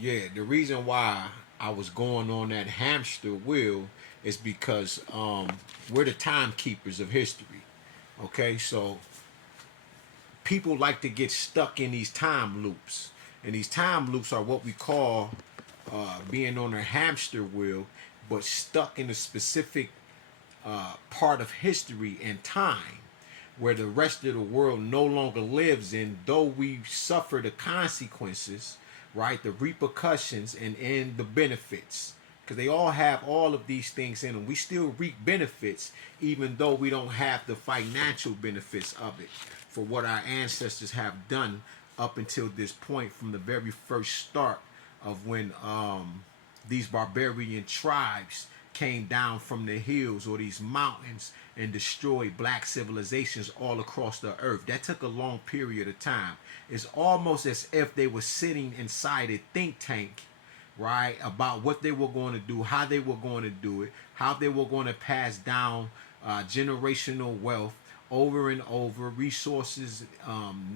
Yeah, the reason why I was going on that hamster wheel is because we're the timekeepers of history. Okay, so people like to get stuck in these time loops, and these time loops are what we call being on a hamster wheel, but stuck in a specific part of history and time where the rest of the world no longer lives in, though we suffer the consequences, right? The repercussions and the benefits. Because they all have all of these things in them. We still reap benefits, even though we don't have the financial benefits of it for what our ancestors have done up until this point from the very first start of when these barbarian tribes came down from the hills or these mountains and destroyed black civilizations all across the earth. That took a long period of time. It's almost as if they were sitting inside a think tank, right, about what they were going to do, how they were going to do it, how they were going to pass down generational wealth over and over, resources,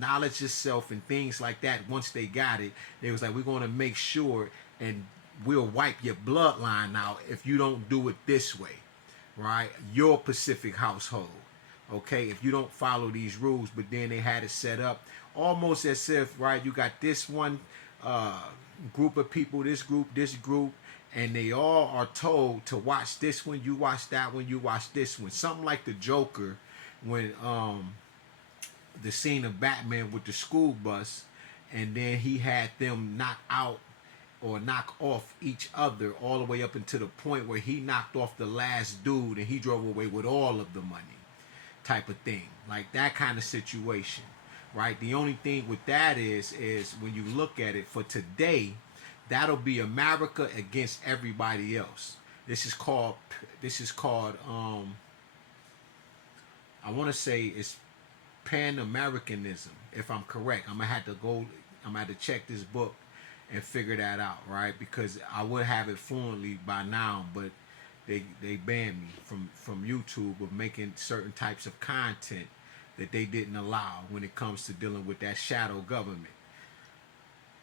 knowledge itself, and things like that. Once they got it, they was like, we're going to make sure and we'll wipe your bloodline out if you don't do it this way, right? Your Pacific household, okay? If you don't follow these rules, but then they had it set up almost as if, right, you got this one uh, group of people, this group, and they all are told to watch this one, you watch that one, you watch this one. Something like the Joker when the scene of Batman with the school bus, and then he had them knock out or knock off each other all the way up until the point where he knocked off the last dude and he drove away with all of the money, type of thing, like that kind of situation, right? The only thing with that is when you look at it for today, that'll be America against everybody else. This is called I want to say it's Pan Americanism, if I'm correct. I'm gonna have to check this book and figure that out, right? Because I would have it fluently by now, but they banned me from YouTube of making certain types of content that they didn't allow when it comes to dealing with that shadow government,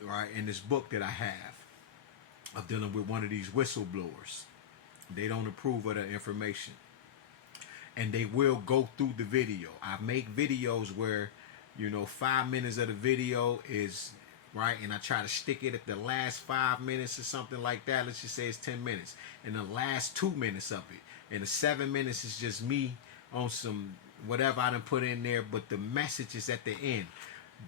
right? In this book that I have of dealing with one of these whistleblowers, they don't approve of the information, and they will go through the video. I make videos where, 5 minutes of the video is right, and I try to stick it at the last 5 minutes or something like that. Let's just say it's 10 minutes, and the last 2 minutes of it, and the 7 minutes is just me on some whatever I done put in there. But the message is at the end.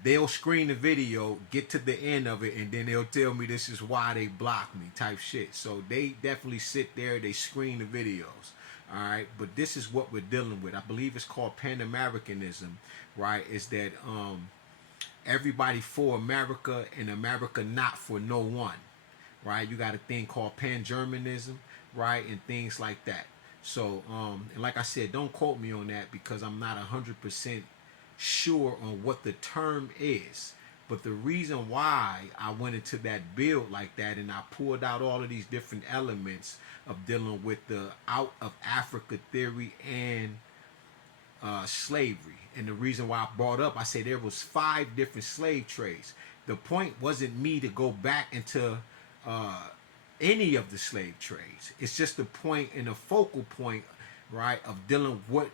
They'll screen the video, get to the end of it, and then they'll tell me this is why they blocked me, type shit. So they definitely sit there, they screen the videos. All right, but this is what we're dealing with. I believe it's called Pan Americanism, right? Is that everybody for America and America not for no one, right? You got a thing called Pan Germanism, right, and things like that. So, and like I said, don't quote me on that because I'm not 100% sure on what the term is. But the reason why I went into that build like that and I pulled out all of these different elements of dealing with the out of Africa theory and slavery. And the reason why I brought up, I said there was 5 different slave trades. The point wasn't me to go back into uh, any of the slave trades. It's just the point and the focal point, right, of dealing with what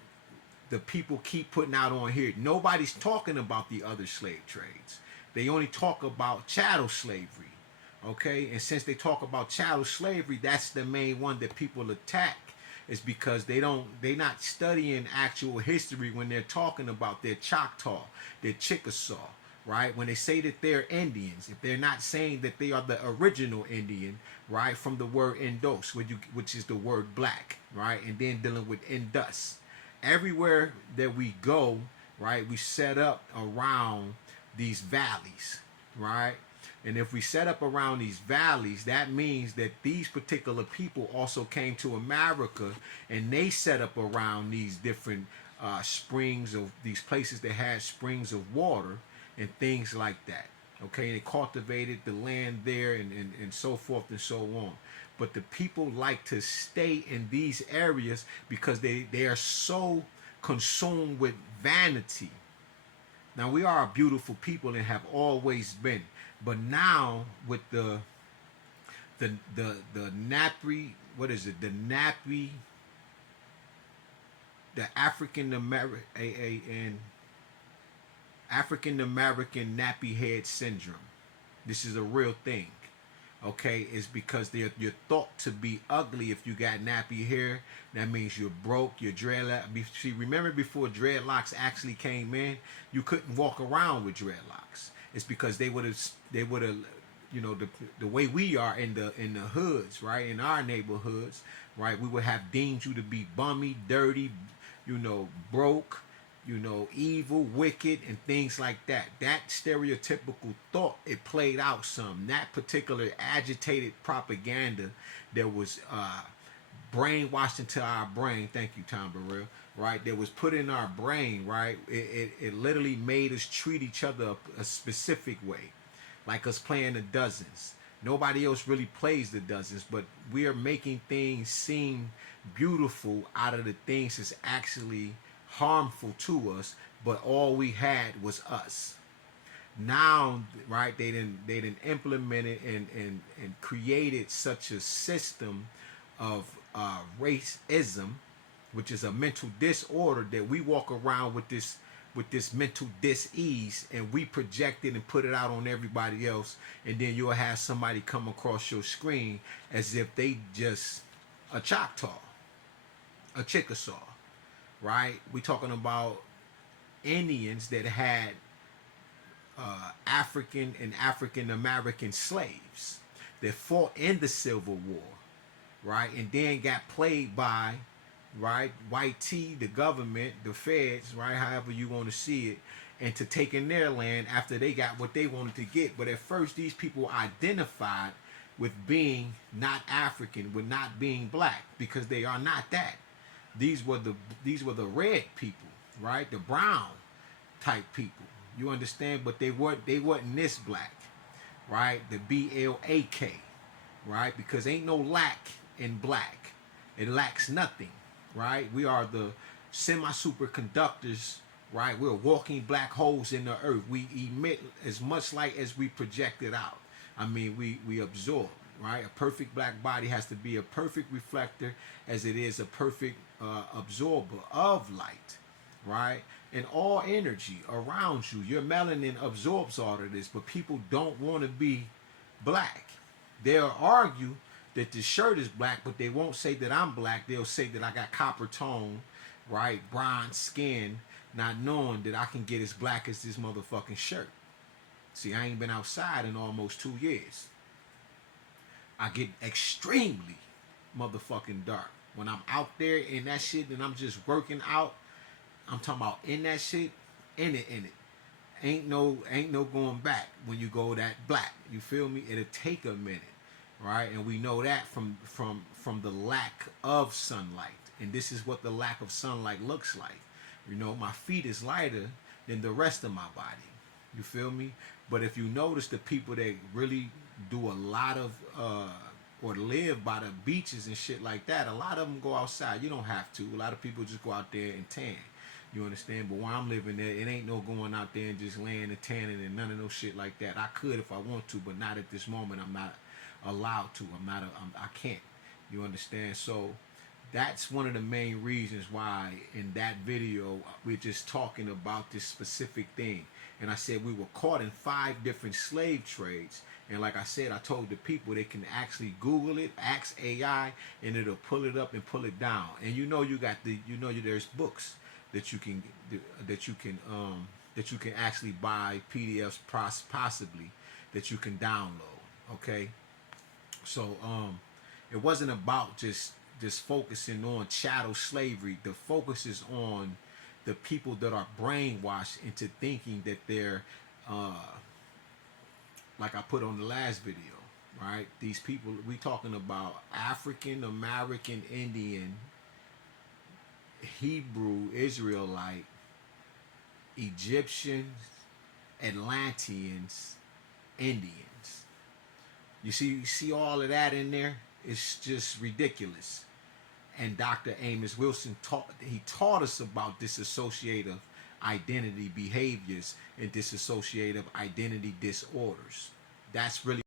the people keep putting out on here. Nobody's talking about the other slave trades. They only talk about chattel slavery. Okay, and since they talk about chattel slavery, that's the main one that people attack, is because they're not studying actual history when they're talking about their Choctaw, their Chickasaw, right? When they say that they're Indians, if they're not saying that they are the original Indian, right, from the word Indos, which is the word black, right, and then dealing with Indus. Everywhere that we go, right, we set up around these valleys, right? And if we set up around these valleys, that means that these particular people also came to America and they set up around these different springs of these places that had springs of water and things like that. Okay, and they cultivated the land there and so forth and so on. But the people like to stay in these areas because they are so consumed with vanity. Now we are a beautiful people and have always been, but now with the the nappy, what is it? The nappy, the African American and African American nappy head syndrome. This is a real thing. Okay, it's because you're thought to be ugly if you got nappy hair. That means you're broke. You're dreadlock. See, remember before dreadlocks actually came in, you couldn't walk around with dreadlocks. It's because they would have, you know, the way we are in the hoods, right, in our neighborhoods, right, we would have deemed you to be bummy, dirty, you know, broke, you know, evil, wicked, and things like that. That stereotypical thought, it played out some. That particular agitated propaganda that was brainwashed into our brain. Thank you, Tom Burrell. Right, that was put in our brain. Right, it literally made us treat each other a specific way, like us playing the dozens. Nobody else really plays the dozens, but we are making things seem beautiful out of the things that's actually harmful to us, but all we had was us. Now, right, they didn't implement it and created such a system of racism, which is a mental disorder, that we walk around with this mental dis-ease, and we project it and put it out on everybody else, and then you'll have somebody come across your screen as if they just a Choctaw, a Chickasaw, right? We talking about Indians that had African and African American slaves that fought in the Civil War, right, and then got played by, right, white T, the government, the feds, right, however you want to see it, into taking their land after they got what they wanted to get. But at first, these people identified with being not African, with not being black, because they are not that. These were the red people, right, the brown type people. You understand? But they wasn't this black, right? The BLAK, right? Because ain't no lack in black. It lacks nothing, right? We are the semi-superconductors, right? We're walking black holes in the earth. We emit as much light as we project it out. I mean, we absorb, right? A perfect black body has to be a perfect reflector as it is a perfect absorber of light, right? And all energy around you. Your melanin absorbs all of this, but people don't want to be black. They'll argue that the shirt is black, but they won't say that I'm black. They'll say that I got copper tone, right? Bronze skin, not knowing that I can get as black as this motherfucking shirt. See, I ain't been outside in almost 2 years. I get extremely motherfucking dark. When I'm out there in that shit and I'm just working out, I'm talking about in that shit, in it. Ain't no going back when you go that black. You feel me? It'll take a minute, right? And we know that from the lack of sunlight. And this is what the lack of sunlight looks like. You know, my feet is lighter than the rest of my body. You feel me? But if you notice the people that really do a lot of or live by the beaches and shit like that, a lot of them go outside. You don't have to. A lot of people just go out there and tan. You understand? But where I'm living there, it ain't no going out there and just laying and tanning and none of no shit like that. I could if I want to, but not at this moment. I'm not allowed to. I can't. You understand? So that's one of the main reasons why in that video we're just talking about this specific thing. And I said we were caught in 5 different slave trades. And like I said, I told the people they can actually Google it, ask AI, and it'll pull it up and pull it down. And there's books that you can actually buy, PDFs possibly that you can download. Okay, so it wasn't about just focusing on chattel slavery. The focus is on the people that are brainwashed into thinking that they're like I put on the last video, right? These people, we talking about African American, Indian, Hebrew, Israelite, Egyptians, Atlanteans, Indians. You see all of that in there? It's just ridiculous. And Dr. Amos Wilson taught us about dissociative identity behaviors and dissociative identity disorders. That's really